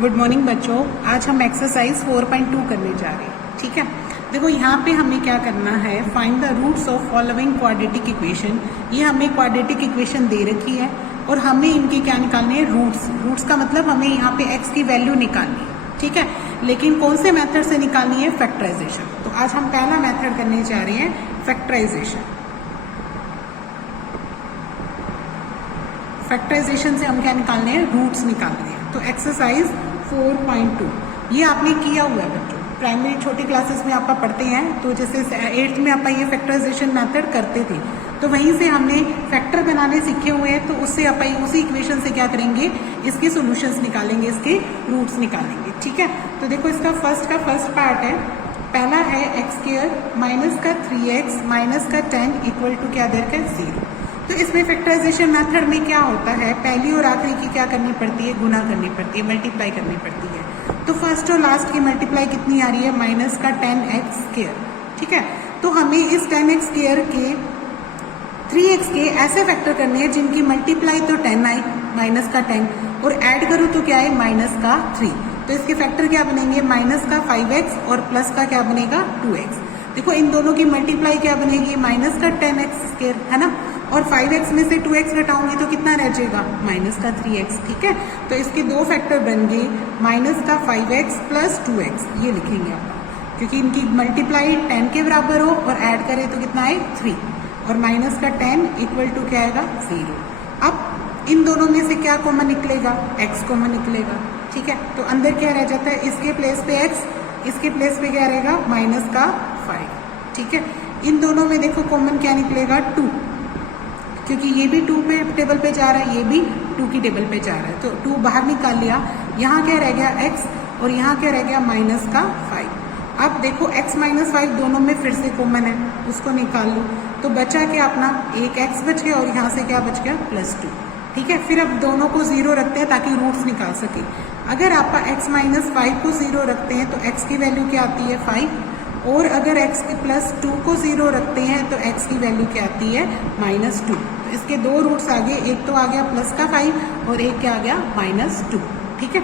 Good morning बच्चों। आज हम एक्सरसाइज 4.2 करने जा रहे हैं। ठीक है, देखो यहाँ पे हमें क्या करना है, find the roots of following quadratic equation. ये हमें क्वाड्रेटिक इक्वेशन दे रखी है और हमें इनके क्या निकालने हैं, रूट्स। रूट्स का मतलब हमें यहाँ पे एक्स की वैल्यू निकालनी है। ठीक है, लेकिन कौन से मेथड से निकालनी है, फैक्टराइजेशन। तो आज हम पहला मेथड करने जा रहे हैं, फैक्टराइजेशन। फैक्टराइजेशन से हम क्या निकालने हैं, रूट्स निकालने हैं। तो एक्सरसाइज 4.2 ये आपने किया हुआ है बच्चों, प्राइमरी छोटी क्लासेस में आप पढ़ते हैं। तो जैसे 8th में आप ये फैक्टराइजेशन मेथड करते थे, तो वहीं से हमने फैक्टर बनाने सीखे हुए हैं। तो उससे आप उसी इक्वेशन से क्या करेंगे, इसके सॉल्यूशंस निकालेंगे, इसके रूट्स निकालेंगे। ठीक है, तो देखो इसका फर्स्ट पार्ट है, पहला है एक्स स्क्वायर माइनस का 3x माइनस का 10 इक्वल टू क्या दे रखा है, 0। तो इसमें फैक्टराइजेशन मेथड में क्या होता है, पहली और आखिरी की क्या करनी पड़ती है, गुना करनी पड़ती है, मल्टीप्लाई करनी पड़ती है। तो फर्स्ट और लास्ट की मल्टीप्लाई कितनी आ रही है, माइनस का 10x स्क्वायर। ठीक है, तो हमें इस 10x स्क्वायर के 3x के ऐसे फैक्टर करने हैं जिनकी मल्टीप्लाई तो 10 आई, माइनस का 10, और ऐड करो तो क्या है, माइनस का 3। तो इसके फैक्टर क्या बनेंगे, माइनस का 5x और प्लस का क्या बनेगा, 2x। देखो इन दोनों की मल्टीप्लाई क्या बनेगी, माइनस का 10x स्क्वायर, है ना, और 5x में से 2x घटाऊंगी तो कितना रह जाएगा, माइनस का 3x। ठीक है, तो इसके दो फैक्टर बन गए, माइनस का 5x प्लस 2x, ये लिखेंगे आप, क्योंकि इनकी मल्टीप्लाई 10 के बराबर हो और ऐड करें तो कितना है, 3, और माइनस का 10 इक्वल टू क्या आएगा, 0। अब इन दोनों में से क्या कॉमन निकलेगा, x कॉमन निकलेगा। ठीक है, तो अंदर क्या रह जाता है, इसके प्लेस पे x, इसके प्लेस पे क्या रहेगा, माइनस का 5। ठीक है, इन दोनों में देखो कॉमन क्या निकलेगा, 2, क्योंकि ये भी 2 पे टेबल पे जा रहा है, ये भी 2 की टेबल पे जा रहा है। तो 2 बाहर निकाल लिया, यहाँ क्या रह गया, x, और यहाँ क्या रह गया, माइनस का 5। अब देखो x माइनस 5 दोनों में फिर से कॉमन है, उसको निकाल लो। तो बचा क्या अपना, एक x बच गया और यहाँ से क्या बच गया, +2। ठीक है, फिर अब दोनों को 0 रखते हैं ताकि रूट्स निकाल सके। अगर आप x माइनस 5 को 0 रखते हैं तो x की वैल्यू क्या आती है, 5, और अगर x के +2 को 0 रखते हैं तो x की वैल्यू क्या आती है, -2। तो इसके दो रूट्स आ गए, एक तो आ गया प्लस का 5 और एक क्या आ गया, -2। ठीक है,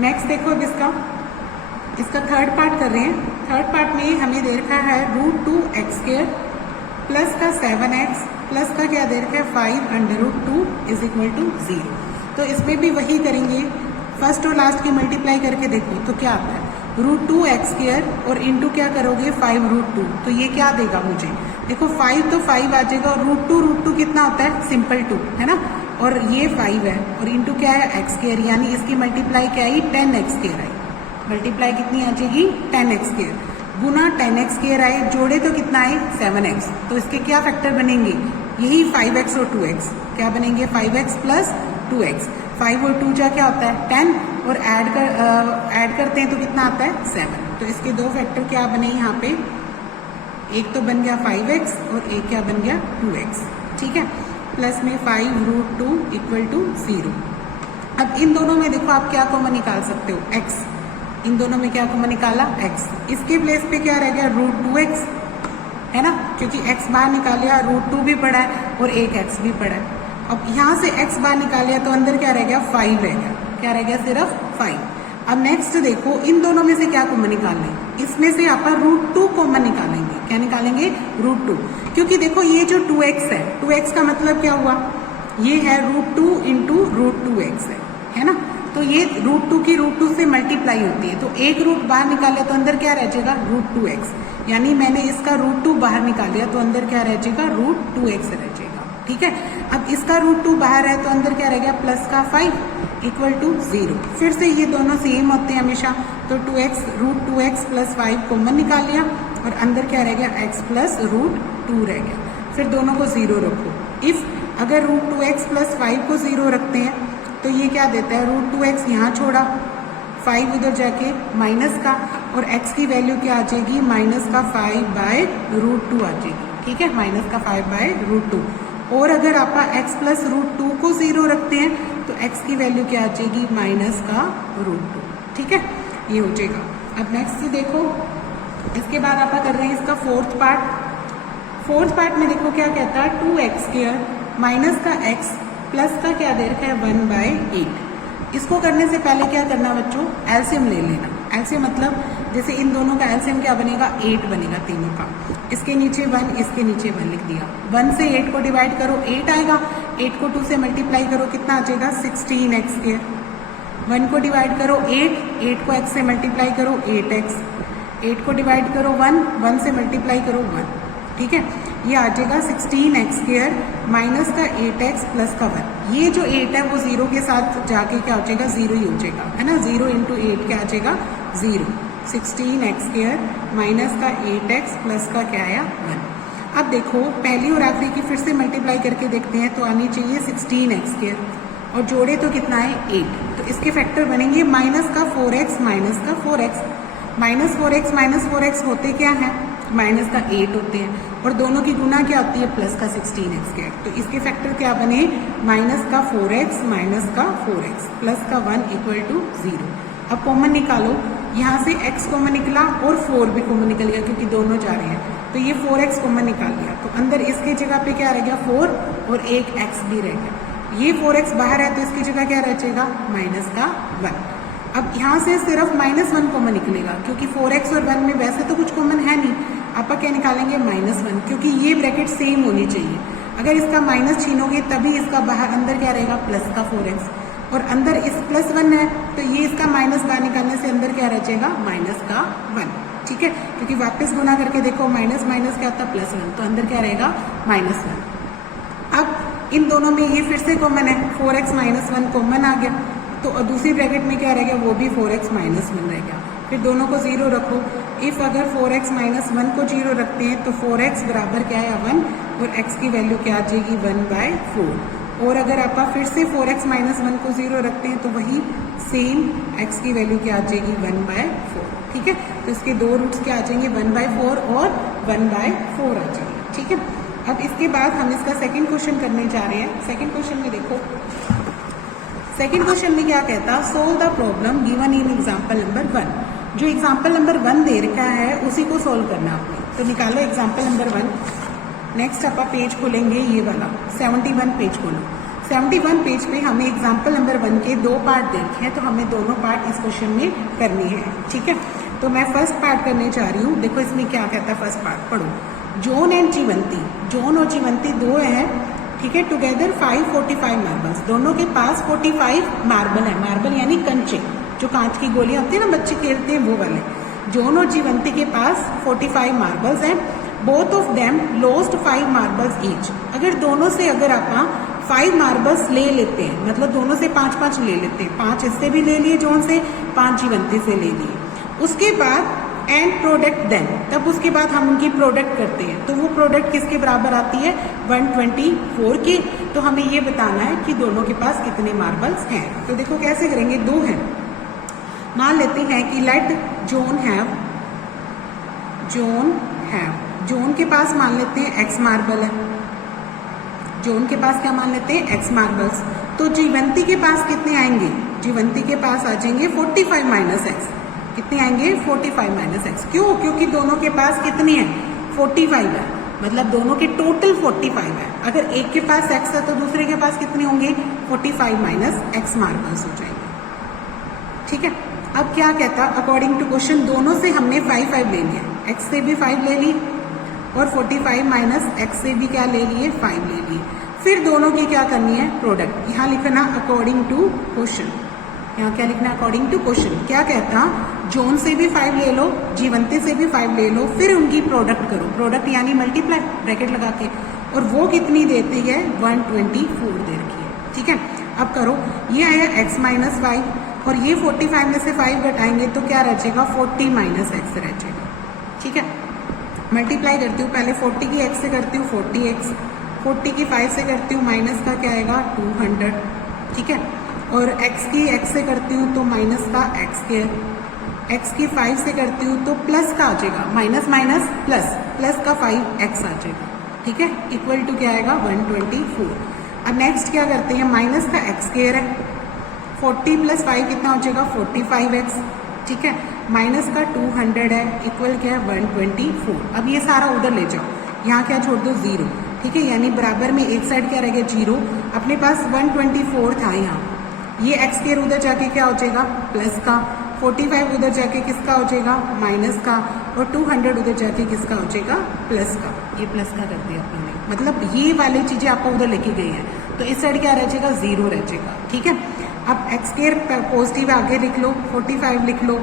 नेक्स्ट देखो अब इसका थर्ड पार्ट कर रहे हैं। थर्ड पार्ट में हमें दे रखा है √2x² प्लस का 7x प्लस का क्या दे रखा है, 5√2 इज इक्वल टू 0। तो इसमें भी वही करेंगे, फर्स्ट और लास्ट की मल्टीप्लाई करके देखो तो क्या आता है, √2x² और इंटू क्या करोगे, 5√2। तो ये क्या देगा मुझे, देखो 5 तो 5 आ जाएगा, और √2 कितना होता है, सिंपल 2, है ना, और ये 5 है, और इंटू क्या है, x², यानी इसकी मल्टीप्लाई क्या आई, 10x² आई। मल्टीप्लाई कितनी आ जाएगी, 10x², गुना 10x² आए, जोड़े तो कितना आए, 7x। तो इसके क्या फैक्टर बनेंगे, यही 5x और 2x, क्या बनेंगे, 5x प्लस 2x। 5 और 2 जा क्या होता है, 10, और ऐड करते हैं तो कितना आता है, 7। तो इसके दो फैक्टर क्या बने यहाँ पे, एक तो बन गया 5x और एक क्या बन गया, 2x। ठीक है, प्लस में 5√2 इक्वल टू 0। अब इन दोनों में देखो आप क्या कॉमन निकाल सकते हो, x, इन दोनों में क्या कॉमन निकाला, x, इसके प्लेस पे क्या रह गया, √2x, है ना, क्योंकि x बाहर निकाल लिया, √2 भी पड़ा है और एक x भी पड़ा है। अब यहाँ से x बाहर निकाल लिया तो अंदर क्या रह गया, 5 रह गया, क्या रह गया, सिर्फ 5। अब नेक्स्ट देखो इन दोनों में से क्या कॉमन निकालना है, इसमें से आप √2 कॉमन निकालेंगे, क्या निकालेंगे, √2, क्योंकि देखो ये जो 2x है, 2x का मतलब क्या हुआ, ये है √2 इंटू √2x है ना, तो ये √2 की √2 से मल्टीप्लाई होती है, तो एक रूट बाहर निकाले तो अंदर क्या रह जाएगा, √2x, यानी मैंने इसका √2 बाहर निकाल लिया तो अंदर क्या रह जाएगा, √2x रह जाएगा। ठीक है, अब इसका √2 बाहर है तो अंदर क्या रह गया, प्लस का 5 इक्वल टू 0। फिर से ये दोनों सेम होते हैं हमेशा, तो √2x प्लस 5 कॉमन निकाल लिया और अंदर क्या रह गया, x प्लस √2 रह गया। फिर दोनों को 0 रखो, इफ अगर √2x प्लस 5 को 0 रखते हैं तो ये क्या देता है, √2x यहाँ छोड़ा, 5 उधर जाके माइनस का, और x की वैल्यू क्या आ जाएगी, माइनस का 5/√2 आ जाएगी। ठीक है, माइनस का 5/√2, और अगर आप x प्लस √2 को 0 रखते हैं तो x की वैल्यू क्या आ जाएगी, माइनस का √2। ठीक है, ये हो जाएगा। अब नेक्स्ट देखो, इसके बाद आप कर रहे हैं इसका फोर्थ पार्ट में देखो क्या कहता है, 2x² माइनस का x प्लस का क्या दे रखा है, 1/8। इसको करने से पहले क्या करना बच्चों, एलसीएम ले लेना। एलसीएम मतलब जैसे इन दोनों का एलसीएम क्या बनेगा, 8 बनेगा तीनों का। इसके नीचे 1, इसके नीचे 1 लिख दिया। 1 से 8 को डिवाइड करो 8 आएगा, 8 को 2 से मल्टीप्लाई करो कितना आ जाएगा 16x²। 1 को डिवाइड करो 8, 8 को x से मल्टीप्लाई करो 8x। 8 को डिवाइड करो 1, 1 से मल्टीप्लाई करो 1। ठीक है, ये आ जाएगा 16x² माइनस का 8x प्लस का 1। ये जो 8 है वो 0 के साथ जाके क्या हो जाएगा, 0 ही हो जाएगा, है ना। 0 इंटू 8 क्या आ जाएगा 0। 16x² माइनस का 8x प्लस का क्या आया 1। अब देखो पहली और आखिरी की फिर से मल्टीप्लाई करके देखते हैं, तो आनी चाहिए 16x² और जोड़े तो कितना है 8। तो इसके फैक्टर बनेंगे माइनस का 4x माइनस का 4x। माइनस 4x होते क्या है, माइनस का 8 होते हैं, और दोनों की गुना क्या होती है प्लस का 16x²। तो इसके फैक्टर क्या बने, माइनस का 4x माइनस का 4x प्लस का 1 इक्वल टू 0। अब कॉमन निकालो, यहाँ से x कॉमन निकला और 4 भी कॉमन निकल गया क्योंकि दोनों जा रहे हैं, तो ये 4x कॉमन निकाल लिया। तो अंदर इसके जगह पे क्या रह गया 4 और एक x भी रह गया। ये 4x बाहर है तो इसकी जगह क्या रह जाएगा माइनस का 1। अब यहाँ से सिर्फ -1 कॉमन निकलेगा क्योंकि 4x और 1 में वैसे तो कुछ कॉमन है नहीं। आप क्या निकालेंगे -1, क्योंकि ये ब्रैकेट सेम होनी चाहिए। अगर इसका माइनस छीनोगे तभी इसका बाहर अंदर क्या रहेगा प्लस का 4x, और अंदर इस +1 है तो ये इसका माइनस बाहर निकालने से अंदर क्या रह जाएगा माइनस का 1। ठीक है, क्योंकि वापस गुना करके देखो माइनस माइनस क्या होता है +1, तो अंदर क्या रहेगा -1। अब इन दोनों में ये फिर से कॉमन है, 4x -1 कॉमन आ गया, तो दूसरी ब्रैकेट में क्या रह गया, वो भी 4x -1 रह गया। फिर दोनों को 0 रखो। इफ अगर 4x -1 को 0 रखते हैं तो 4x बराबर क्या है 1, और x की वैल्यू क्या आ जाएगी 1/4। और अगर आप फिर से 4x -1 को 0 रखते हैं तो वही सेम x की वैल्यू क्या आ जाएगी 1/4। ठीक है, तो इसके दो रूट्स क्या आ जाएंगे 1/4 और 1/4 आ जाएंगे। ठीक है, अब इसके बाद हम इसका सेकेंड क्वेश्चन करने जा रहे हैं। सेकेंड क्वेश्चन में देखो, सेकेंड क्वेश्चन में क्या कहता, solve the problem given in example number 1। जो एग्जाम्पल नंबर 1 दे रखा है उसी को सोल्व करना आपने। तो निकालो एग्जाम्पल नंबर 1। नेक्स्ट आप पेज खोलेंगे ये वाला 71 पेज खोलो। 71 पेज पे हमें एग्जाम्पल नंबर 1 के 2 पार्ट दे रखे हैं, तो हमें दोनों पार्ट इस क्वेश्चन में करने हैं। ठीक है, तो मैं फर्स्ट पार्ट करने जा रही हूँ। देखो इसमें क्या कहता है, फर्स्ट पार्ट पढ़ो। जॉन एंड जीवंती, जॉन और जीवंती दो हैं, ठीक है, टुगेदर 545 मार्बल्स। दोनों के पास 45 मार्बल है। मार्बल यानी कंचे, जो कांच की गोलियां होती है ना बच्चे खेलते हैं वो वाले। जॉन और जीवंती के पास 45 मार्बल्स हैं। Both of them lost 5 marbles each. अगर दोनों से अगर आप 5 मार्बल्स ले लेते हैं, मतलब दोनों से 5-5 ले लेते हैं, 5 इससे भी ले लिए जॉन से, 5 जीवंती से ले लिए। उसके बाद एंड प्रोडक्ट देन, तब उसके बाद हम उनकी प्रोडक्ट करते हैं, तो वो प्रोडक्ट किसके बराबर आती है 124 की। तो हमें ये बताना है कि दोनों के पास कितने मार्बल्स हैं। तो देखो कैसे करेंगे, 2 हैं। मान लेते हैं कि लेट जॉन हैव, जॉन के पास मान लेते हैं x मार्बल है। जॉन के पास क्या मान लेते हैं x मार्बल्स। तो जीवंती के पास कितने आएंगे, जीवंती के पास आ जाएंगे 45 माइनस x। कितने आएंगे 45 - x। क्यों, क्योंकि दोनों के पास कितने हैं 45 है, मतलब दोनों के टोटल 45 है। अगर एक के पास x है तो दूसरे के पास कितने होंगे 45 - x मार्बल्स हो जाएंगे। ठीक है, अब क्या कहता, अकॉर्डिंग टू क्वेश्चन दोनों से हमने 5 ले लिया, x से भी 5 ले ली और 45 - x से भी क्या ले लिए 5 ले लिए। फिर दोनों की क्या करनी है प्रोडक्ट। यहाँ लिखना अकॉर्डिंग टू क्वेश्चन, यहाँ क्या लिखना अकॉर्डिंग टू क्वेश्चन। क्या कहता, जॉन से भी 5 ले लो, जीवंती से भी 5 ले लो, फिर उनकी प्रोडक्ट करो। प्रोडक्ट यानी मल्टीप्लाई ब्रैकेट लगा के, और वो कितनी देती है 124 दे रखी है। ठीक है, अब करो, ये आया x - 5 और ये 45 में से 5 घटाएंगे तो क्या रह जाएगा 40 - x रह जाएगा। ठीक है, मल्टीप्लाई करती हूँ, पहले 40 की x से करती हूँ 40x, 40 की 5 से करती हूँ माइनस का क्या आएगा 200। ठीक है, और x की x से करती हूँ तो माइनस का x², x की 5 से करती हूँ तो प्लस का आ जाएगा, माइनस माइनस प्लस, प्लस का 5x आ जाएगा। ठीक है, इक्वल टू क्या आएगा 124। अब नेक्स्ट क्या करते हैं, माइनस का x² है, 40 + 5 कितना हो जाएगा 45x। ठीक है, माइनस का 200 है, इक्वल क्या है 124। अब ये सारा उधर ले जाओ, यहाँ क्या छोड़ दो 0। ठीक है, यानी बराबर में एक साइड क्या रह गया 0। अपने पास 124 था यहाँ, ये एक्स स्क्वायर उधर जाके क्या हो जाएगा प्लस का, 45 उधर जाके किसका हो जाएगा माइनस का, और 200 उधर जाके किसका हो जाएगा प्लस का। ये प्लस का कर दिया अपने, मतलब ये वाली चीजें आपको उधर लेके गई है, तो इस साइड क्या रह जाएगा 0 रह जाएगा। ठीक है, अब एक्स स्क्वायर पॉजिटिव आगे लिख लो, 45 लिख लो।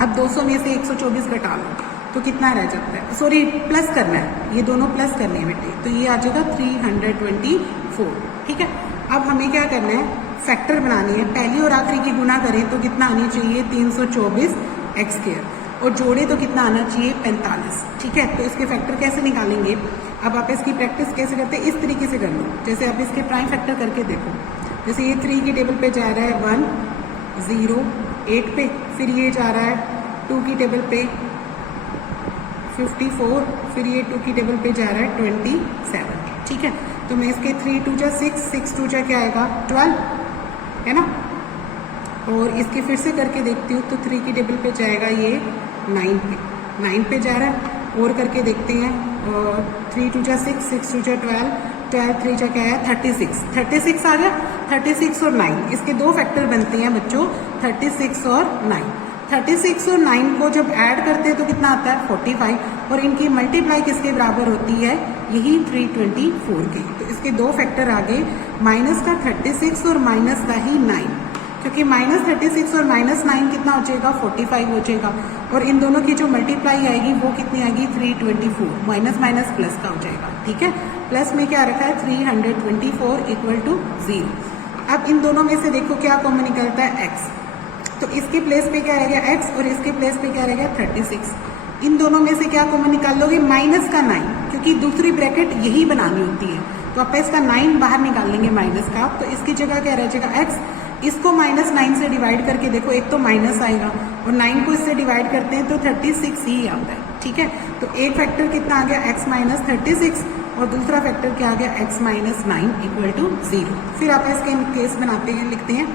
अब 200 में से 124 घटा लो तो कितना रह जाता है, सॉरी प्लस करना है, ये दोनों प्लस करने हैं बेटे, तो ये आ जाएगा 324। ठीक है, अब हमें क्या करना है, फैक्टर बनानी है, पहली और आखिरी की गुना करें तो कितना आनी चाहिए 324 एक्स स्क्वायर, और जोड़े तो कितना आना चाहिए 45। ठीक है, तो इसके फैक्टर कैसे निकालेंगे, अब आप इसकी प्रैक्टिस कैसे करते हैं, इस तरीके से कर लो, जैसे आप इसके प्राइम फैक्टर करके देखो, जैसे ये 3 की टेबल पे जा रहा है 1 0 8 पे, फिर ये जा रहा है 2 की टेबल पे 54, फिर ये 2 की टेबल पे जा रहा है 27। ठीक है, तो मैं इसके 3 2 जा 6, 6 2 जा क्या आएगा 12, है ना, और इसके फिर से करके देखती हूँ तो 3 की टेबल पे जाएगा ये 9 पे जा रहा है, और करके देखते हैं, और 3 2 जा 6, 6 2 जा 12, 12 3 जा क्या है 36 आ गया, 36 और 9, इसके दो फैक्टर बनते हैं बच्चों 36 और 9। 36 और 9 को जब ऐड करते हैं तो कितना आता है 45, और इनकी मल्टीप्लाई किसके बराबर होती है, यही 324 की। तो इसके दो फैक्टर आ गए, माइनस का 36 और माइनस का ही 9, क्योंकि माइनस 36 और माइनस 9 कितना हो जाएगा 45 हो जाएगा, और इन दोनों की जो मल्टीप्लाई आएगी वो कितनी आएगी 324, माइनस माइनस प्लस का हो जाएगा। ठीक है, प्लस में क्या रखा है 324 इक्वल टू 0। अब इन दोनों में से देखो क्या कॉमन निकलता है x, तो इसके प्लेस पे क्या रह गया x, और इसके प्लेस पे क्या रह गया 36। इन दोनों में से क्या कॉमन निकाल लोगे, माइनस का 9, क्योंकि दूसरी ब्रैकेट यही बनानी होती है, तो आप इसका 9 बाहर निकाल लेंगे माइनस का, तो इसकी जगह क्या रह जाएगा x। इसको माइनस 9 से डिवाइड करके देखो, एक तो माइनस आएगा, और 9 को इससे डिवाइड करते हैं तो 36 ही आता है। ठीक है, तो एक फैक्टर कितना आ गया x माइनस 36, और दूसरा फैक्टर क्या आ गया x माइनस 9 इक्वल टू 0। फिर आप इसके केस बनाते हैं, लिखते हैं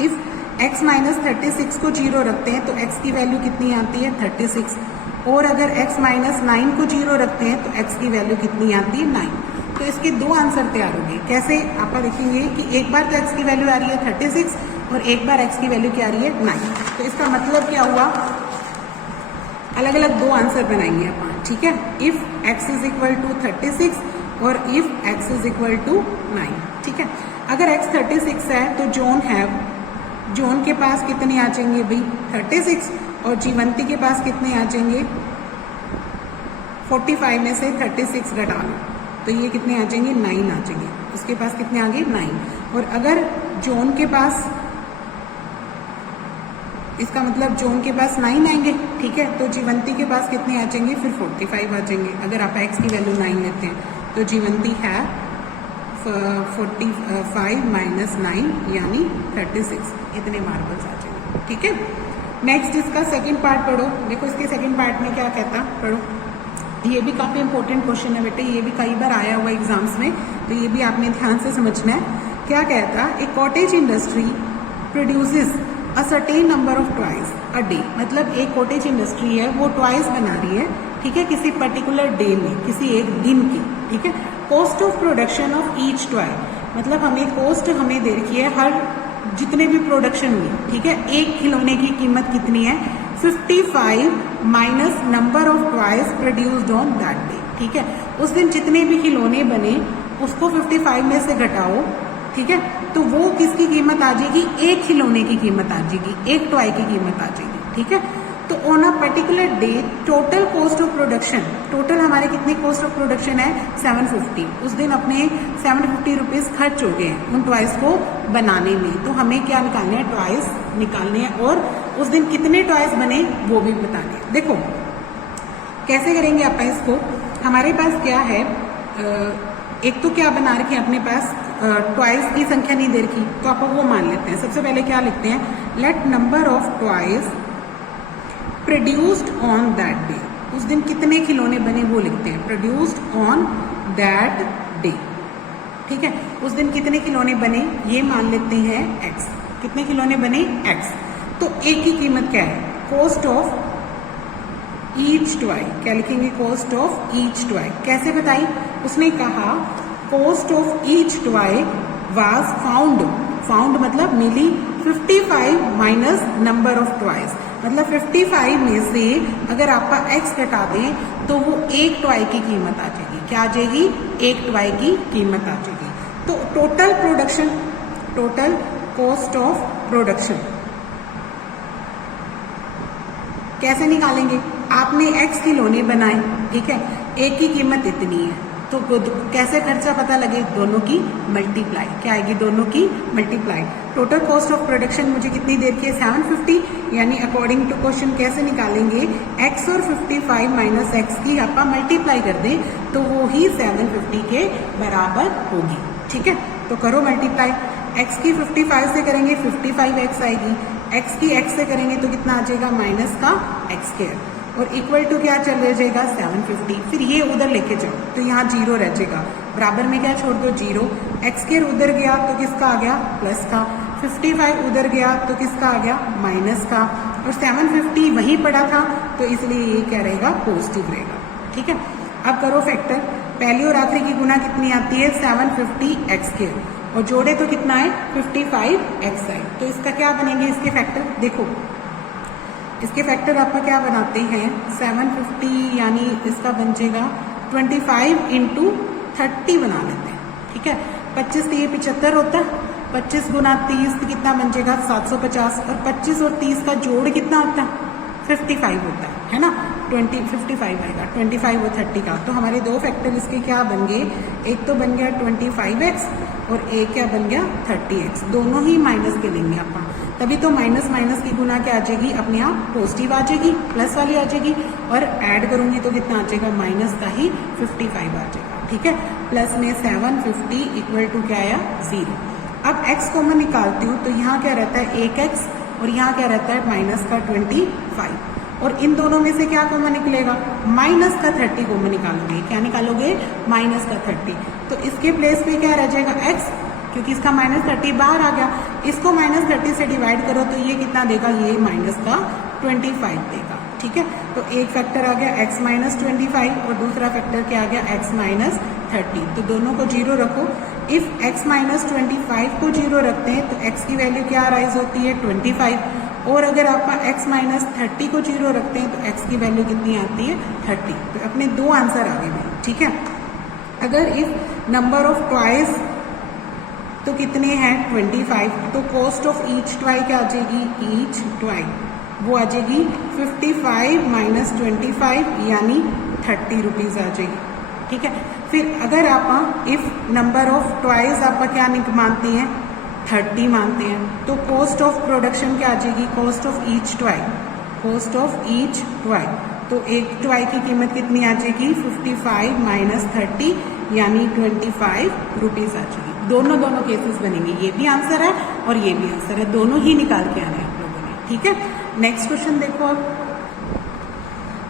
इफ x माइनस 36 को 0 रखते हैं तो x की वैल्यू कितनी आती है 36, और अगर x माइनस 9 को 0 रखते हैं तो x की वैल्यू कितनी आती है 9। तो इसके दो आंसर तैयार होंगे, कैसे आप देखेंगे कि एक बार तो x की वैल्यू आ रही है 36, और एक बार x की वैल्यू क्या आ रही है 9। तो इसका मतलब क्या हुआ, अलग अलग दो आंसर बनाएंगे अपन। ठीक है, if x is equal to 36 और if x is equal to 9। ठीक है, अगर x 36 है तो जॉन के पास कितने आ जाएंगे भाई 36, और जीवंती के पास कितने आ जाएंगे 45 में से 36 घटा लो तो ये कितने आ जाएंगे 9 आ जाएंगे, उसके पास कितने आ गए 9। और अगर जॉन के पास, इसका मतलब जॉन के पास 9 आएंगे। ठीक है, तो जीवंती के पास कितने आ जाएंगे फिर 45 आ जाएंगे। अगर आप x की वैल्यू 9 लेते हैं तो जीवंती है 45 माइनस 9 यानी 36, इतने मार्बल्स आ जाएंगे। ठीक है, नेक्स्ट इसका सेकंड पार्ट पढ़ो, देखो इसके सेकंड पार्ट में क्या कहता, पढ़ो। ये भी काफी इंपॉर्टेंट क्वेश्चन है बेटे, ये भी कई बार आया हुआ एग्जाम्स में, तो ये भी आपने ध्यान से समझना है। क्या कहता, a cottage industry produces a certain number of toys a day, मतलब एक कॉटेज इंडस्ट्री है वो टॉयज बना रही है। ठीक है, किसी पर्टिकुलर डे में, किसी एक दिन की। ठीक है, cost of production of each toy, मतलब हमें कॉस्ट हमें दे रखी है हर जितने भी प्रोडक्शन हुई। ठीक है, एक खिलौने की कीमत कितनी है 55 minus number of toys produced on that day. ठीक है, उस दिन जितने भी खिलौने बने उसको 55 में से घटाओ। ठीक है, तो वो किसकी कीमत आ जाएगी, एक खिलौने की कीमत आ जाएगी, एक टॉय की कीमत आ जाएगी। ठीक है, तो on a particular day total cost of production, total हमारे कितनी कॉस्ट ऑफ प्रोडक्शन है 750। उस दिन अपने 750 रुपीज खर्च हो गए हैं उन टॉयज को बनाने में, तो हमें क्या निकालने हैं, टॉयज निकालने हैं, और उस दिन कितने टॉयज बने वो भी बताने हैं। देखो कैसे करेंगे आप इसको, हमारे पास क्या है, एक तो क्या बना रखे अपने पास टॉयज की संख्या नहीं दे रखी, तो आप वो मान लेते हैं। सबसे पहले क्या लिखते हैं, let number of toys produced on that day, उस दिन कितने खिलौने बने वो लिखते हैं, प्रोड्यूस्ड ऑन दैट डे। ठीक है, उस दिन कितने खिलौने बने ये मान लेते हैं x, कितने खिलौने बने x। तो एक की कीमत क्या है, कॉस्ट ऑफ ईच टॉय, क्या लिखेंगे, कॉस्ट ऑफ ईच टॉय। कैसे बताई, उसने कहा cost of each toy was found found मतलब मिली 55 माइनस नंबर ऑफ टॉयज, मतलब 55 में से अगर आपका x घटा दें तो वो एक टॉय की कीमत आ जाएगी। क्या आ जाएगी? एक टॉय की कीमत आ जाएगी। तो total production, total cost of production कैसे निकालेंगे? आपने x खिलौने बनाए, ठीक है, एक की कीमत इतनी है, तो कैसे खर्चा पता लगे? दोनों की मल्टीप्लाई, क्या आएगी? दोनों की multiply. Total cost of production मुझे कितनी देर की है? 750, यानी अकॉर्डिंग टू क्वेश्चन कैसे निकालेंगे? x और 55 माइनस एक्स की आप मल्टीप्लाई कर दें तो वो ही 750 के बराबर होगी, ठीक है। तो करो मल्टीप्लाई, x की 55 से करेंगे 55x आएगी, x की x से करेंगे तो कितना आ जाएगा? माइनस का एक्स स्क्वायर, और इक्वल टू क्या चल रह जाएगा? 750। फिर ये उधर लेके जाओ तो यहाँ जीरो रह जाएगा, बराबर में क्या छोड़ दो? जीरो। एक्स स्क्वायर उधर गया तो किसका आ गया? प्लस का। 55 उधर गया तो किसका आ गया? माइनस का। और 750 वहीं पड़ा था तो इसलिए ये क्या रहेगा? पॉजिटिव रहेगा, ठीक है। अब करो फैक्टर, पहली और आखिरी की गुना कितनी आती है? 750x स्क्वायर, और जोड़े तो कितना है? 55x आए। तो इसका क्या बनेंगे इसके फैक्टर? देखो इसके फैक्टर आपका क्या बनाते हैं? 750 यानी इसका बन जाएगा 25 इंटू 30 बना लेते हैं, ठीक है। 25 से ये 75 होता है, 25 गुना 30 तो कितना बन जाएगा? 750, और 25 और 30 का जोड़ कितना होता है? 55 होता है ना। 55 आएगा, 25 और 30 का। तो हमारे दो फैक्टर इसके क्या बन गए? एक तो बन गया 25x और एक क्या बन गया? 30x। दोनों ही माइनस के लेंगे अपन, तभी तो माइनस माइनस की गुना क्या आ जाएगी? अपने आप पॉजिटिव आ जाएगी, प्लस वाली आ जाएगी, और ऐड करूंगी तो कितना आ जाएगा? माइनस का ही 55 आ जाएगा, ठीक है। प्लस में 750 इक्वल टू क्या आया? 0। अब x कॉमन निकालती हूँ तो यहाँ क्या रहता है? 1x, और यहाँ क्या रहता है? माइनस का 25, और इन दोनों में से क्या कॉमन निकलेगा? माइनस का 30 कॉमन निकालोगे। क्या निकालोगे? माइनस का 30। तो इसके प्लेस पे क्या रह जाएगा? x, क्योंकि इसका माइनस 30 बाहर आ गया। इसको माइनस 30 से डिवाइड करो तो ये कितना देगा? ये माइनस का 25 देगा, ठीक है। तो एक फैक्टर आ गया x माइनस 25 और दूसरा फैक्टर क्या आ गया? x minus 30। तो दोनों को जीरो रखो। इफ x माइनस 25 को जीरो रखते हैं तो x की वैल्यू क्या राइज होती है? 25, और अगर आप x माइनस 30 को जीरो रखते हैं तो x की वैल्यू कितनी आती है? 30। तो अपने दो आंसर आ गए, ठीक है। अगर इफ नंबर ऑफ टॉयज तो कितने हैं? 25, तो कॉस्ट ऑफ ईच टॉय क्या आ जाएगी? ईच टॉय वो आ जाएगी 55 माइनस 25 यानी 30 रुपीज आ जाएगी, ठीक है। फिर अगर आप इफ नंबर ऑफ टॉयज आप क्या मानते हैं? 30 मानते हैं, तो कॉस्ट ऑफ प्रोडक्शन क्या आ जाएगी? Cost of each toy, cost of each toy, तो एक टॉय की कीमत कितनी आ जाएगी? 55 माइनस 30 यानी 25 रुपीज आ जाएगी। दोनों केसेस बनेंगे, ये भी आंसर है और ये भी आंसर है, दोनों ही निकाल के आने आप लोगों ने, ठीक है। नेक्स्ट क्वेश्चन देखो अब,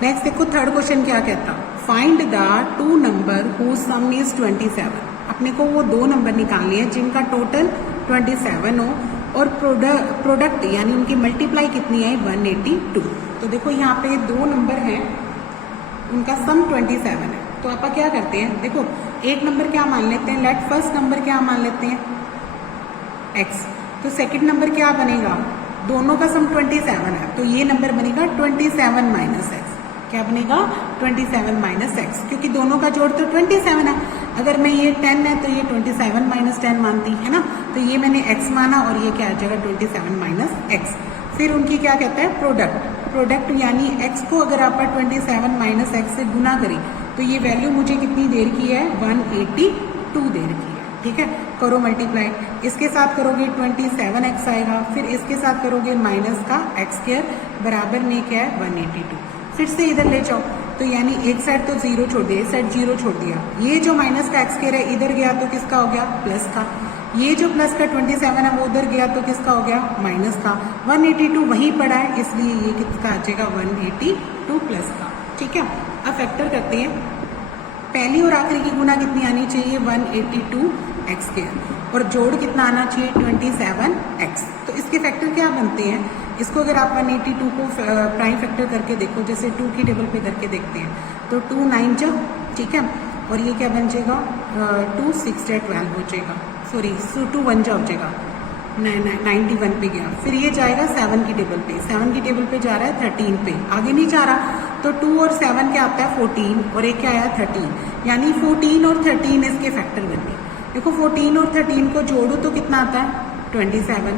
नेक्स्ट देखो थर्ड क्वेश्चन क्या कहता? Find the two number who some is 27। अपने को वो दो नंबर निकालने हैं जिनका टोटल 27 हो और प्रोडक्ट यानी उनकी मल्टीप्लाई कितनी है? 182। तो देखो यहाँ पे दो नंबर हैं, उनका सम 27 है। तो आप क्या करते हैं? देखो एक नंबर क्या मान लेते हैं? लेट फर्स्ट नंबर क्या मान लेते हैं? x। तो सेकंड नंबर क्या बनेगा? दोनों का सम 27 है, तो ये नंबर बनेगा 27 माइनस एक्स। क्या बनेगा? 27 माइनस एक्स, क्योंकि दोनों का जोड़ तो 27 है। अगर मैं ये 10 है तो ये 27 माइनस 10 मानती है ना, तो ये मैंने x माना और ये क्या आ जाएगा? 27 माइनस एक्स। फिर उनकी क्या कहता है? प्रोडक्ट यानी x को अगर आप 27 माइनस एक्स से गुना करें तो ये वैल्यू मुझे कितनी देर की है? 182 देर की है, ठीक है। करो मल्टीप्लाई, इसके साथ करोगे 27x आएगा, फिर इसके साथ करोगे माइनस का x स्क्वायर बराबर में क्या है? 182। फिर से इधर ले जाओ, तो यानी एक साइड तो जीरो छोड़ दिया, इस साइड जीरो छोड़ दिया। ये जो माइनस का x स्क्वायर है इधर गया तो किसका हो गया? प्लस का। ये जो प्लस का 27 है वो उधर गया तो किसका हो गया? माइनस का। 182 वहीं पड़ा है, इसलिए ये किसका आ जाएगा? 182 प्लस का, ठीक है। अब फैक्टर करते हैं, पहली और आखिरी की गुना कितनी आनी चाहिए? 182x स्क्वायर, और जोड़ कितना आना चाहिए? 27x। तो इसके फैक्टर क्या बनते हैं? इसको अगर आप 182 को प्राइम फैक्टर करके देखो, जैसे 2 की टेबल पे करके देखते हैं, तो 2 9 जा, ठीक है, और ये क्या बन जाएगा? 2 6 12 हो जाएगा, सॉरी 2 1 जा हो जाएगा, 91 पे गया, फिर ये जाएगा 7 की टेबल पे, 7 की टेबल पे जा रहा है 13 पे, आगे नहीं जा रहा। तो 2 और 7 क्या आता है 14 और एक क्या आया 13, यानी 14 और 13 इसके फैक्टर बन गए। देखो 14 और 13 को जोड़ो तो कितना आता है 27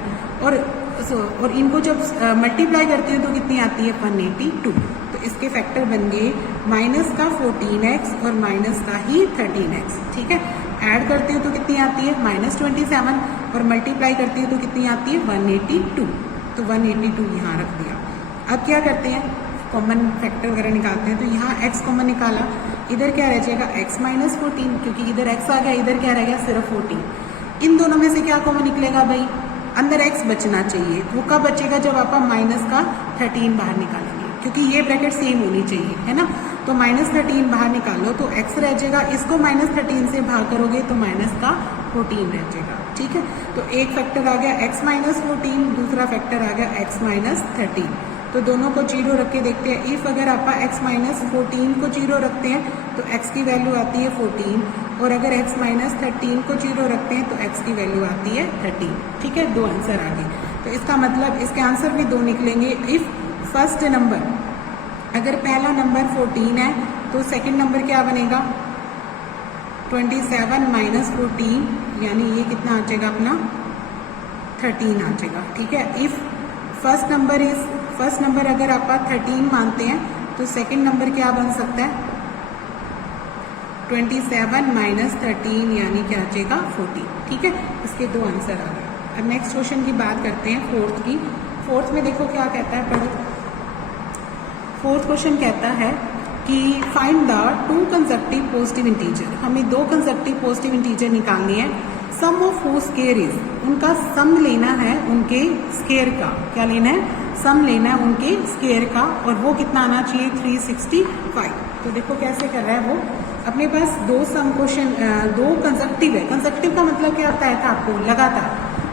और इनको जब मल्टीप्लाई करते हैं तो कितनी आती है 182। तो इसके फैक्टर बन गए माइनस का 14x और माइनस का ही 13x। ठीक है, ऐड करते हो तो कितनी आती है -27 और मल्टीप्लाई करते हो तो कितनी आती है 182। तो 182 यहाँ रख दिया। अब क्या करते हैं कॉमन फैक्टर वगैरह निकालते हैं। तो यहाँ x कॉमन निकाला, इधर क्या रह जाएगा x माइनस 14, क्योंकि इधर x आ गया, इधर क्या रह गया सिर्फ 14। इन दोनों में से क्या कॉमन निकलेगा भाई, अंदर x बचना चाहिए। वो कब बचेगा, जब आप माइनस का 13 बाहर निकालेंगे, क्योंकि ये ब्रैकेट सेम होनी चाहिए, है ना। तो -13 बाहर निकालो तो x रह जाएगा, इसको -13 से भाग करोगे तो माइनस का 14 रह जाएगा। ठीक है, तो एक फैक्टर आ गया x माइनस 14, दूसरा फैक्टर आ गया x माइनस 13। तो दोनों को 0 रख के देखते हैं। इफ अगर आप x माइनस 14 को 0 रखते हैं तो x की वैल्यू आती है 14, और अगर x माइनस 13 को 0 रखते हैं तो x की वैल्यू आती है 13। ठीक है, दो आंसर आ गए। तो इसका मतलब इसके आंसर भी दो निकलेंगे। इफ फर्स्ट नंबर, अगर पहला नंबर 14 है तो सेकंड नंबर क्या बनेगा 27 माइनस 14, यानी ये कितना आ जाएगा अपना 13 आ जाएगा। ठीक है, इफ फर्स्ट नंबर अगर आप 13 मानते हैं तो सेकंड नंबर क्या बन सकता है 27 माइनस 13, यानी क्या आ जाएगा 14। ठीक है, इसके दो आंसर आ गए। अब नेक्स्ट क्वेश्चन की बात करते हैं फोर्थ की। फोर्थ में देखो क्या कहता है, पढ़ो। फोर्थ क्वेश्चन कहता है कि find the 2 consecutive positive integer. हमें 2 कंसेक्टिव पॉजिटिव इंटीजर निकालनी है। सम ऑफ हु स्केयर इज, उनका सम लेना है उनके स्केयर का। क्या लेना है, सम लेना है उनके स्केयर का, और वो कितना आना चाहिए 365। तो देखो कैसे कर रहा है वो, अपने पास 2 सम क्वेश्चन 2 कंसेक्टिव है। कंसेक्टिव का मतलब क्या होता है था आपको, लगातार।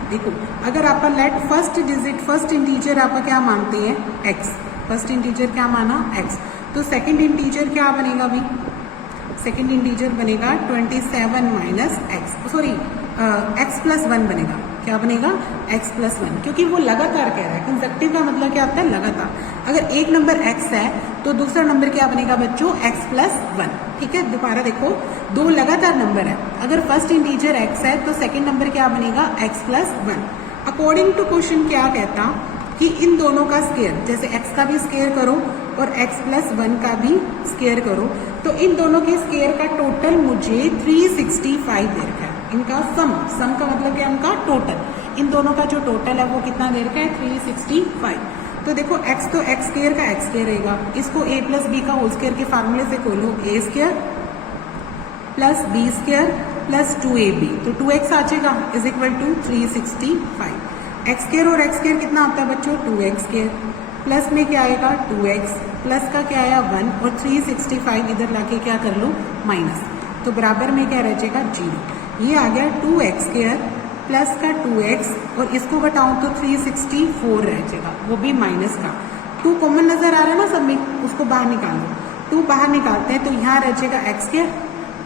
देखो अगर आप लेट फर्स्ट इंटीजर आप क्या मानते हैं x, फर्स्ट इंटीजर क्या माना x, तो सेकंड इंटीजर क्या बनेगा अभी, सेकंड इंटीजर बनेगा 27 minus x, sorry x plus 1 बनेगा। क्या बनेगा x प्लस 1, क्योंकि वो लगातार कह रहा है। कंसेक्टिव का मतलब क्या होता है, लगातार। अगर एक नंबर x है तो दूसरा नंबर क्या बनेगा बच्चों x प्लस 1। ठीक है, दोबारा देखो, 2 लगातार नंबर है। अगर फर्स्ट इंटीजर x है तो सेकंड नंबर क्या बनेगा x plus 1। According to question क्या कहता कि इन दोनों का स्केयर, जैसे x का भी स्केयर करो और x प्लस 1 का भी स्केयर करो, तो इन दोनों के स्केयर का टोटल मुझे 365 दे रखा है। इनका सम का मतलब क्या, उनका टोटल, इन दोनों का जो टोटल है वो कितना दे रखा है 365। तो देखो x तो x स्केयर का x स्केयर रहेगा, इसको a प्लस बी का होल स्केयर के फार्मूले से खोलो, a square plus B square plus 2ab, तो 2x आ जाएगा is equal to 365। x square और x स्केयर कितना होता है बच्चों 2x स्केयर, प्लस में क्या आएगा 2x, प्लस का क्या आया 1, और 365 इधर लाके क्या कर लो माइनस, तो बराबर में क्या रह जाएगा 0। ये आ गया 2x स्केयर प्लस का 2x, और इसको घटाऊं तो 364 रह जाएगा, वो भी माइनस का। 2 कॉमन नजर आ रहा है ना सब में, उसको बाहर निकालो। 2 बाहर निकालते हैं तो यहाँ रह जाएगा x स्केयर,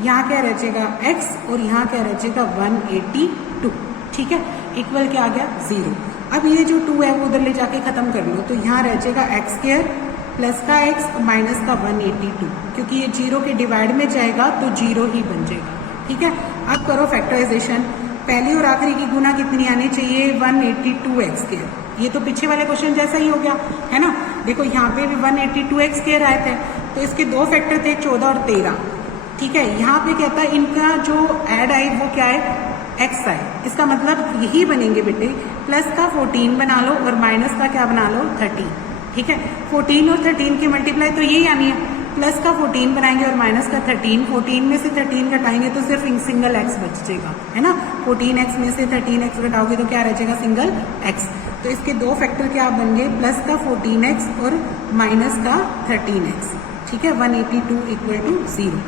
यहाँ क्या रह जाएगा x, और यहाँ क्या रह जाएगा 182। ठीक है, इक्वल क्या आ गया 0। अब ये जो 2 है वो उधर ले जाके खत्म कर लो, तो यहाँ रह जाएगा x स्केयर प्लस का x माइनस का 182, क्योंकि ये 0 के डिवाइड में जाएगा तो 0 ही बन जाएगा। ठीक है, अब करो फैक्टराइजेशन। पहली और आखिरी की गुना कितनी आनी चाहिए 182x स्केयर। ये तो पीछे वाले क्वेश्चन जैसा ही हो गया है ना। देखो यहाँ पे भी 182x स्केयर आए थे, तो इसके 2 फैक्टर थे 14 और 13। ठीक है, यहाँ पे कहता है इनका जो ऐड आए वो क्या है x आए, इसका मतलब यही बनेंगे बेटे, प्लस का 14 बना लो और माइनस का क्या बना लो 13। ठीक है, 14 और 13 की मल्टीप्लाई तो यही आनी है, प्लस का 14 बनाएंगे और माइनस का 13, 14 में से 13 घटाएंगे तो सिर्फ सिंगल x बच जाएगा, है ना। 14x में से 13x घटाओगे तो क्या रह जाएगा सिंगल x। तो इसके 2 फैक्टर क्या बन गए, प्लस का 14x और माइनस का 13x। ठीक है, 182 इक्वल टू 0।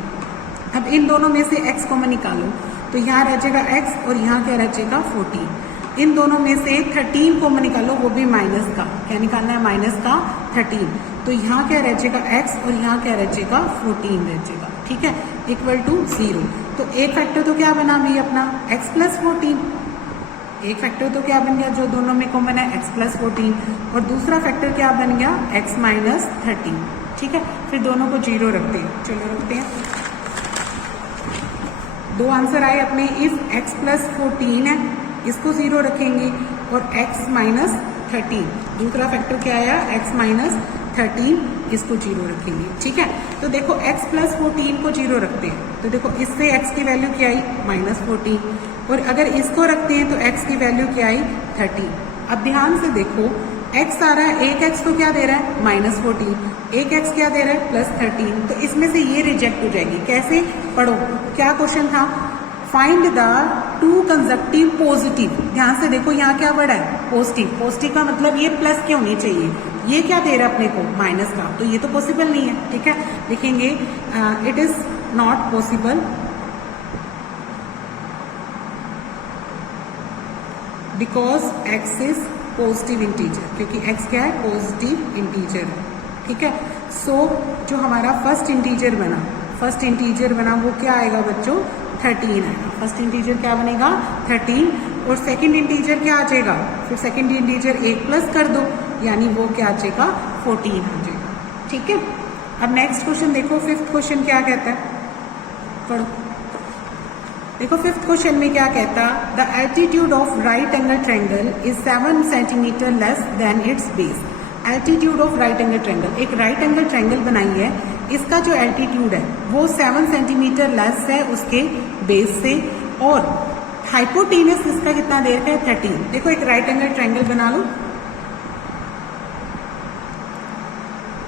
अब इन दोनों में से x कॉमन निकालो, तो यहाँ रह जाएगा x और यहाँ क्या रह जाएगा 14। इन दोनों में से 13 कॉमन निकालो, वो भी माइनस का, क्या निकालना है माइनस का 13, तो यहाँ क्या रह जाएगा x और यहाँ क्या रह जाएगा 14 रह जाएगा। ठीक है, इक्वल टू 0। तो एक फैक्टर तो क्या बना भी अपना x प्लस 14, एक फैक्टर तो क्या बन गया जो दोनों में कॉमन है x प्लस 14 और दूसरा फैक्टर क्या बन गया x माइनस 13। ठीक है, फिर दोनों को 0 रखते हैं। चलो रखते हैं, दो आंसर आए अपने। इफ x प्लस 14 है इसको 0 रखेंगे और x माइनस 13, दूसरा फैक्टर क्या आया x माइनस 13 इसको 0 रखेंगे। ठीक है, तो देखो x प्लस 14 को 0 रखते हैं तो देखो इससे x की वैल्यू क्या आई माइनस 14 और अगर इसको रखते हैं तो x की वैल्यू क्या आई 13। अब ध्यान से देखो x आ रहा है, एक x को क्या दे रहा है माइनस 14, एक x क्या दे रहा है प्लस 13, तो इसमें से ये रिजेक्ट हो जाएगी। कैसे पढ़ो, क्या क्वेश्चन था, find the two consecutive positive. ध्यान से देखो यहाँ क्या वर्ड है पॉजिटिव, पॉजिटिव का मतलब ये प्लस की होनी चाहिए, ये क्या दे रहा है अपने को माइनस का, तो ये तो पॉसिबल नहीं है। ठीक है, लिखेंगे it is not possible because x is positive integer, क्योंकि x क्या है पॉजिटिव इंटीजर है। ठीक है, सो जो हमारा फर्स्ट इंटीजर बना वो क्या आएगा बच्चों 13 आएगा। फर्स्ट इंटीजर क्या बनेगा 13 और सेकंड इंटीजर क्या आ जाएगा, फिर सेकंड इंटीजर 1 प्लस कर दो यानी वो क्या आ जाएगा 14 आ जाएगा। ठीक है, अब नेक्स्ट क्वेश्चन देखो, फिफ्थ क्वेश्चन क्या कहता है, पढ़ो। देखो फिफ्थ क्वेश्चन में क्या कहता, the altitude of right angle triangle is 7 centimetre less than it's base. Altitude of right angle triangle, एक राइट एंगल ट्रायंगल बनाई है, इसका जो एल्टीट्यूड है वो 7 सेंटीमीटर लेस है उसके बेस से और हाइपोटेनस इसका कितना देर का है 13। देखो एक राइट एंगल ट्रायंगल बना लो,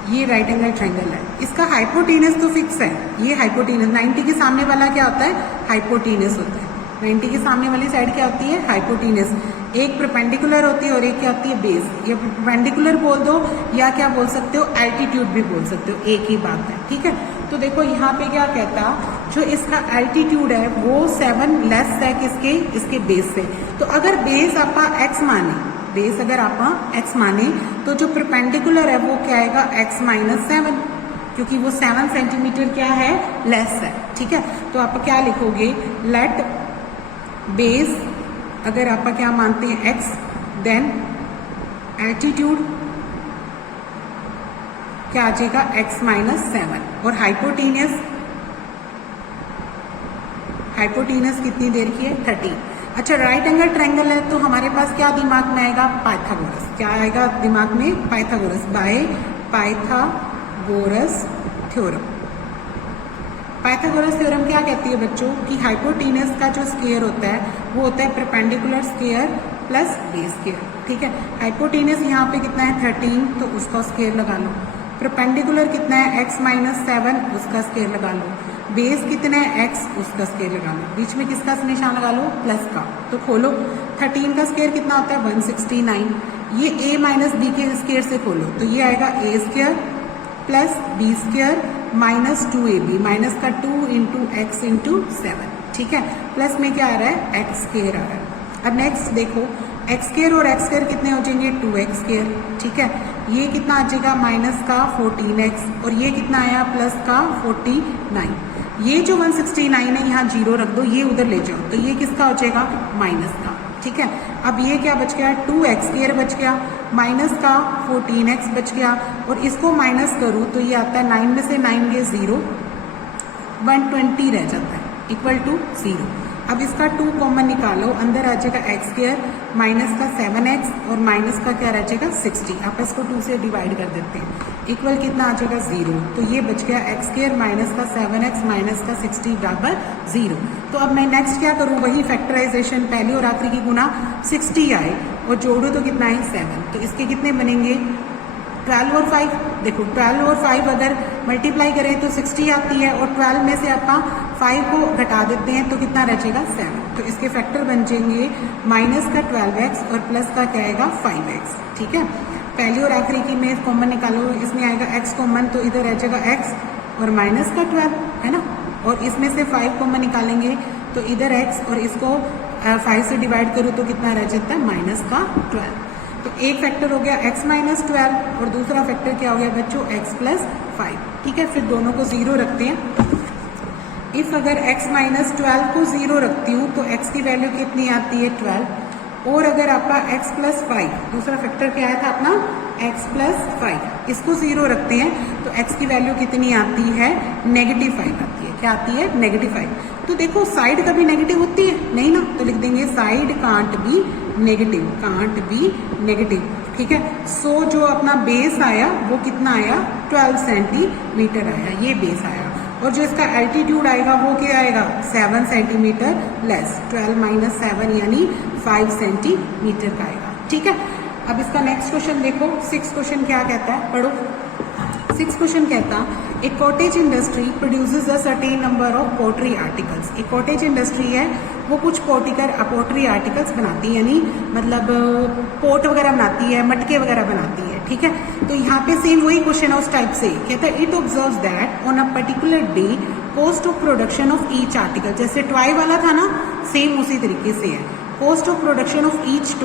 ये राइट एंगल ट्रायंगल है, इसका हाइपोटेनस तो फिक्स है, ये हाइपोटेनस 90 के सामने वाला क्या होता है हाइपोटेनस होता है, 90 के सामने वाली साइड क्या होती है हाइपोटेनस। एक परपेंडिकुलर होती है और एक क्या होती है बेस, या परपेंडिकुलर बोल दो या क्या बोल सकते हो एल्टीट्यूड भी बोल सकते हो, एक ही बात है। ठीक है, तो देखो यहाँ पे क्या कहता, जो इसका एल्टीट्यूड है वो 7 लेस है किसके, इसके बेस से। तो अगर बेस आपका x माने, बेस अगर आप x माने तो जो परपेंडिकुलर है वो क्या आएगा x माइनस 7, क्योंकि वो 7 सेंटीमीटर क्या है लेस है। ठीक है, तो आप क्या लिखोगे, लेट बेस अगर आप क्या मानते हैं x, देन एल्टीट्यूड क्या आ जाएगा x माइनस 7 और हाइपोटेनस कितनी देर की है 30। अच्छा राइट एंगल ट्रायंगल है तो हमारे पास क्या दिमाग में आएगा पाइथागोरस, क्या आएगा दिमाग में Pythagoras, by Pythagoras theorem. Pythagoras theorem क्या कहती है बच्चों कि हाइपोटेनस का जो स्क्वायर होता है वो होता है perpendicular square plus base square. ठीक है, हाइपोटेनस यहाँ पे कितना है 13 तो उसका स्क्वायर लगा लो, परपेंडिकुलर कितना है x माइनस 7 उसका स्क्वायर लगा लो, बेस कितना है x उसका स्क्वायर लगा लो, बीच में किसका निशान लगा लो प्लस का। तो खोलो 13 का स्क्वायर कितना होता है 169, ये a माइनस बी के स्क्वायर से खोलो तो ये आएगा a square plus B square minus 2ab, minus का 2 इंटू एक्स इंटू 7। ठीक है, प्लस में क्या आ रहा है एक्स स्क्वायर आ रहा है। अब नेक्स्ट देखो एक्स स्क्वायर और एक्स स्क्वायर कितने हो जाएंगे 2x स्क्वायर। ठीक है, ये कितना आ जाएगा माइनस का 14x और ये कितना आया प्लस का 49। ये जो 169 है यहाँ 0 रख दो, ये उधर ले जाओ तो ये किसका हो जाएगा माइनस का। ठीक है, अब ये क्या बच गया 2x स्क्वायर बच गया, माइनस का 14x बच गया और इसको माइनस करूँ तो ये आता है 9 में से 9 गए 0, 120 रह जाता है इक्वल टू 0। अब इसका 2 कॉमन निकालो, अंदर आ जाएगा एक्स स्क्वायर माइनस का 7x और माइनस का क्या रह जाएगा 60। आप इसको 2 से डिवाइड कर देते हैं, इक्वल कितना आ जाएगा 0। तो ये बच गया एक्स स्क्वायर माइनस का 7x माइनस का 60 बराबर 0। तो अब मैं नेक्स्ट क्या करूँ, वही फैक्टराइजेशन पहली और आखिरी की गुना 60 आए और जोड़ो तो कितना है 7। तो इसके कितने बनेंगे 12 और 5। देखो 12 और 5 अगर मल्टीप्लाई करें तो 60 आती है और 12 में से आप 5 को घटा देते हैं तो कितना रह जाएगा 7। तो इसके फैक्टर बन जाएंगे माइनस का 12x और प्लस का क्या आएगा 5x। ठीक है, पहली और आखिरी की में कॉमन निकालो, इसमें आएगा x कॉमन तो इधर रह जाएगा x और माइनस का 12 है ना, और इसमें से 5 कॉमन निकालेंगे तो इधर x और इसको 5 से डिवाइड करो तो कितना रह जाता है माइनस का 12। तो एक फैक्टर हो गया x माइनस 12 और दूसरा फैक्टर क्या हो गया बच्चों x प्लस 5। ठीक है, फिर दोनों को 0 रखते हैं। इफ अगर x माइनस 12 को 0 रखती हूँ तो x की वैल्यू कितनी आती है 12 और अगर आपका x प्लस 5, दूसरा फैक्टर क्या आया था अपना x प्लस 5, इसको 0 रखते हैं तो x की वैल्यू कितनी आती है, -5 आती है। क्या आती है, -5। तो देखो साइड कभी नेगेटिव होती है नहीं ना, तो लिख देंगे साइड कांट बी नेगेटिव, ठीक है। सो जो अपना बेस आया वो कितना आया, 12 सेंटीमीटर आया, ये बेस आया। और जो इसका एल्टीट्यूड आएगा वो क्या आएगा, 7 सेंटीमीटर लेस, 12 माइनस 7 यानी 5 सेंटीमीटर का आएगा, ठीक है। अब इसका नेक्स्ट क्वेश्चन देखो, 6 क्वेश्चन क्या कहता है, पढ़ो। 6 क्वेश्चन कहता, a cottage industry produces a certain number of pottery articles. एक कॉटेज इंडस्ट्री है वो कुछ पोट्री आर्टिकल्स बनाती है, यानी मतलब पोट वगैरह बनाती है, मटके वगैरह बनाती है, ठीक है। तो यहाँ पे सेम वही क्वेश्चन है उस टाइप से, कहता है it observes that on a particular day cost of production of each article. जैसे टॉय वाला था ना, सेम उसी तरीके से है। Cost of production of each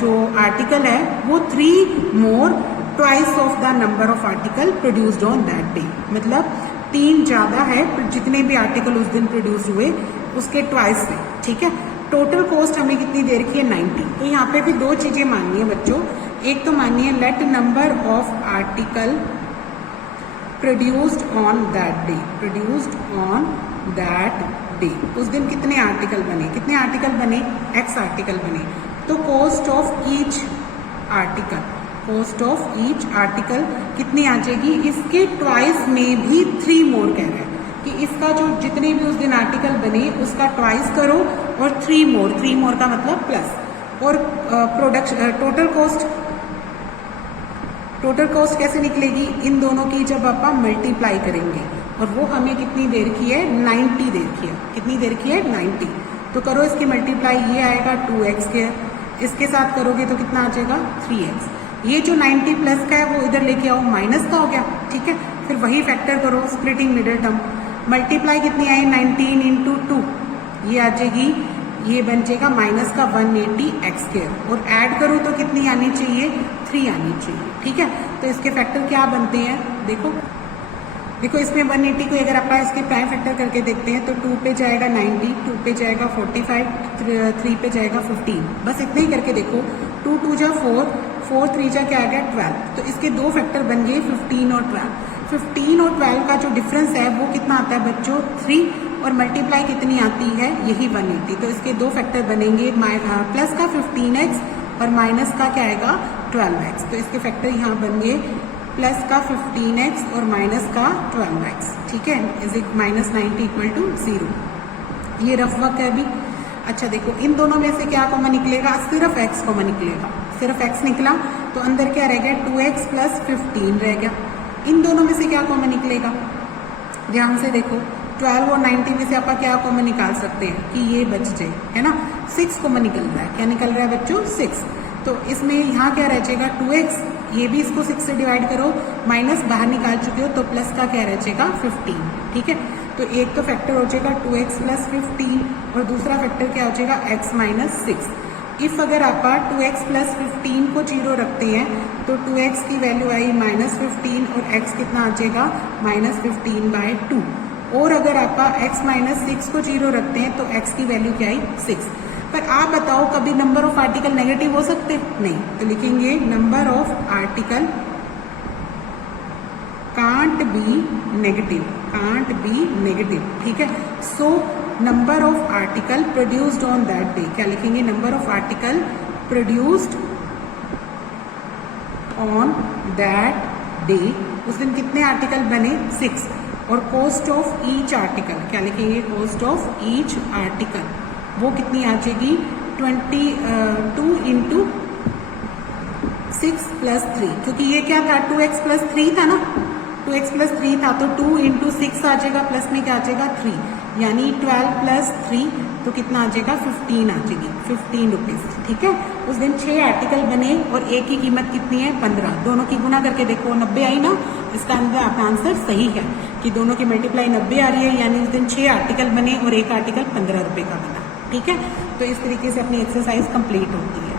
जो आर्टिकल है वो 3 more twice of the number of article produced on that day. मतलब 3 ज्यादा है जितने भी आर्टिकल उस दिन प्रोड्यूस हुए उसके ट्वाइस से, ठीक है। टोटल कॉस्ट हमें कितनी दे रखी है, 90। तो यहाँ पे भी 2 चीजें माननी है बच्चों। एक तो माननी है let number of article produced on that day, उस दिन कितने आर्टिकल बने, x आर्टिकल बने। तो कॉस्ट ऑफ ईच आर्टिकल कितनी आ जाएगी, इसके ट्वाइस में भी 3 मोर कह रहा है कि इसका जो जितने भी उस दिन आर्टिकल बने उसका ट्वाइस करो और 3 मोर का मतलब प्लस। और टोटल कॉस्ट कैसे निकलेगी, इन दोनों की जब आप मल्टीप्लाई करेंगे, और वो हमें कितनी देर की है, 90 देर की है। कितनी देर की है, 90। तो करो इसकी मल्टीप्लाई, ये आएगा 2x², इसके साथ करोगे तो कितना आ जाएगा, 3x। ये जो 90 प्लस का है वो इधर लेके आओ, माइनस का हो गया, ठीक है। फिर वही फैक्टर करो, स्प्लिटिंग मिडिल टर्म, मल्टीप्लाई कितनी आई, 19 इंटू 2, ये आ जाएगी, ये बन जाएगा माइनस का 180x²। और ऐड करो तो कितनी आनी चाहिए, 3 आनी चाहिए, ठीक है। तो इसके फैक्टर क्या बनते हैं, देखो इसमें 180 को अगर आप इसके प्राइम फैक्टर करके देखते हैं तो 2 पे जाएगा 90, 2 पे जाएगा 45, 3 पे जाएगा 15। बस इतना ही करके देखो, 2 2 जा 4, 4 3 जा क्या आ गया, 12। तो इसके 2 फैक्टर बन गए 15 और 12। 15 और 12 का जो डिफरेंस है वो कितना आता है बच्चों, 3, और मल्टीप्लाई कितनी आती है, यही 180। तो इसके 2 फैक्टर बनेंगे, प्लस का 15x और माइनस का क्या आएगा, 12x। तो इसके फैक्टर यहाँ बन गए प्लस का 15x और माइनस का 12x, ठीक है। Is it -90 = 0। ये रफ वर्क है अभी। अच्छा देखो, इन दोनों में से क्या कॉमन निकलेगा, सिर्फ x कॉमन निकलेगा। सिर्फ x निकला तो अंदर क्या रह गया, 2x + 15 रह गया। इन दोनों में से क्या कॉमन निकलेगा, ध्यान से देखो, 12 और 90 में से आप क्या कॉमन निकाल सकते हैं कि ये बच जाए, है ना। 6 कॉमन निकल रहा है, क्या निकल रहा है बच्चों, 6। तो इसमें यहाँ क्या रह जाएगा, 2x, ये भी इसको 6 से डिवाइड करो, माइनस बाहर निकाल चुके हो तो प्लस का क्या रह जाएगा, 15, ठीक है। तो एक तो फैक्टर हो जाएगा 2x + 15 और दूसरा फैक्टर क्या हो जाएगा, x - 6। इफ अगर आप 2x + 15 को 0 रखते हैं तो 2x की वैल्यू आई -15 और x कितना आ जाएगा, -15/2। और अगर आप x - 6 को 0 रखते हैं तो x की वैल्यू क्या आई, 6। पर आप बताओ कभी नंबर ऑफ आर्टिकल नेगेटिव हो सकते, नहीं। तो लिखेंगे number of article can't be negative, ठीक है। So number of article produced on that day, क्या लिखेंगे, number of article produced on that day, उस दिन कितने आर्टिकल बने, 6। और कॉस्ट ऑफ ईच आर्टिकल, क्या लिखेंगे, कॉस्ट ऑफ ईच आर्टिकल, वो कितनी आ जाएगी, 22 इंटू 6 + 3, क्योंकि ये क्या था, 2x + 3 था ना, 2x + 3 था, तो 2 इंटू 6 आ जाएगा, प्लस में क्या आ जाएगा, 3, यानी 12 + 3 तो कितना आ जाएगा, 15 आ जाएगी, 15 रुपीज, ठीक है। उस दिन 6 आर्टिकल बने और एक की कीमत कितनी है, 15। दोनों की गुना करके देखो, 90 आई ना, इसका आपका आंसर सही है कि दोनों की मल्टीप्लाई 90 आ रही है, यानी उस दिन 6 आर्टिकल बने और एक आर्टिकल 15 रुपए का बना, ठीक है। तो इस तरीके से अपनी एक्सरसाइज कंप्लीट होती है।